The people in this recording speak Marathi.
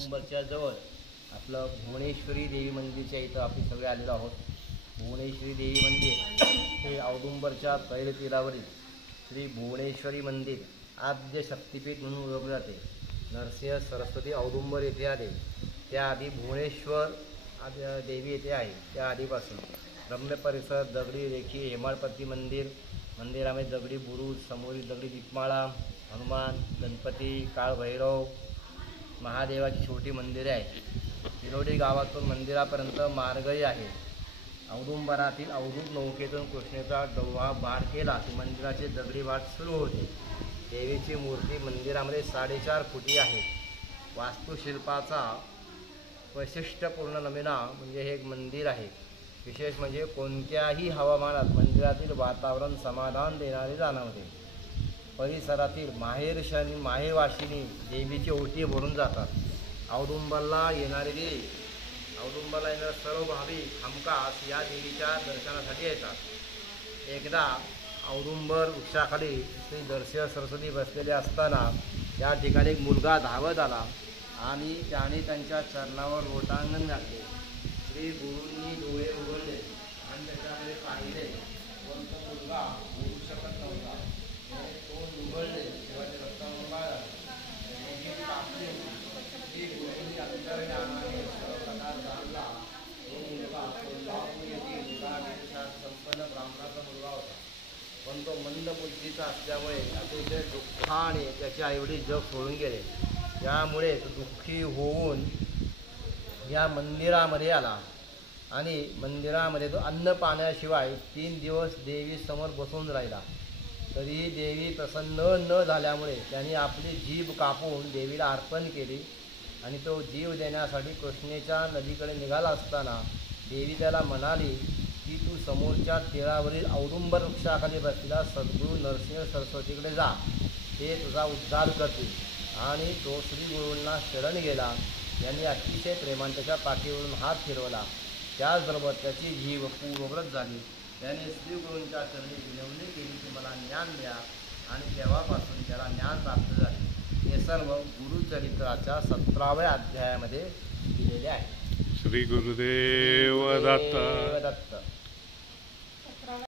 औदुंबरच्या जवळ आपलं भुवनेश्वरी देवी मंदिरच्या इथं आपण सगळे आलेलो आहोत. भुवनेश्वरी देवी मंदिर हे औदुंबरच्या तैलतीरावरील श्री भुवनेश्वरी मंदिर आद्य शक्तिपीठ म्हणून ओळखले जाते. नरसिंह सरस्वती औदुंबर येथे आले त्याआधी भुवनेश्वर देवी येथे आहे. त्या आधीपासून रम्य परिसर, दगडी रेखी हेमाळपती मंदिरामध्ये दगडी बुरुज, समोरील दगडी दीपमाळा, हनुमान, गणपती, काळभैरव, महादेवाची छोटी मंदिरे आहेत. तिरोडी गावातून मंदिरापर्यंत मार्गही आहे. औदुंबरातील अवधूत नौकेतून कृष्णेचा डोहा पार केला की मंदिराचे दगडी वाट सुरू होते. देवीची मूर्ती मंदिरामध्ये 4.5 फुटी आहे. वास्तुशिल्पाचा वैशिष्ट्यपूर्ण नमुना म्हणजे हे एक मंदिर आहे. विशेष म्हणजे कोणत्याही हवामानात मंदिरातील वातावरण समाधान देणारे जाणवते. परिसरातील माहेरवाशिनी देवीची ओटी भरून जातात. औदुंबरला येणारे सर्व भाविक हमखास या देवीच्या दर्शनासाठी येतात. एकदा औदुंबर वृक्षाखाली श्री नरसिंह सरस्वती बसलेले असताना त्या ठिकाणी एक मुलगा धावत आला आणि त्याने त्यांच्या चरणावर लोटांगण घातले. श्री गुरूंनी डोळे उघडले आणि त्याच्याकडे पाहिले, पण तो मुलगा बोलू शकत नव्हता. तोंड उघडले तेव्हा ते रक्तावर बाळा कापले. श्री गुरूंनी अंतर्ज्ञानाने सर्व प्रकार जाणला. तो मुलगा कोल्हापूर येथील संपन्न ब्राह्मणाचा मुलगा होता, पण तो मंद बुद्धीचा असल्यामुळे अतिशय दुःखाने त्याचे आईवडील जग सोडून गेले. त्यामुळे तो दुःखी होऊन या मंदिरामध्ये आला आणि मंदिरामध्ये तो अन्न पाण्याशिवाय 3 दिवस देवी समोर बसून राहिला. तरीही देवी प्रसन्न न झाल्यामुळे त्यांनी आपली जीभ कापून देवीला अर्पण केली आणि तो जीव देण्यासाठी कृष्णेच्या नदीकडे निघाला असताना देवी त्याला म्हणाली की तू समोरच्या तीरावरील औदुंबर वृक्षाखाली बसलेला सद्गुरू नरसिंह सरस्वतीकडे जा, ते तुझा उद्धार करतील. आणि तो श्रीगुरूंना शरण गेला. यांनी अतिशय प्रेमाने त्याच्या पाठीवरून हात फिरवला. त्याचबरोबर त्याची जीव पूर्वव्रत झाली. त्याने श्रीगुरूंच्या चरणी विनवणी केली की मला ज्ञान द्या, आणि तेव्हापासून त्याला ज्ञान प्राप्त झाले. हे सर्व गुरुचरित्राच्या 17व्या अध्यायामध्ये दिलेले आहे. श्री गुरुदेव दत्त.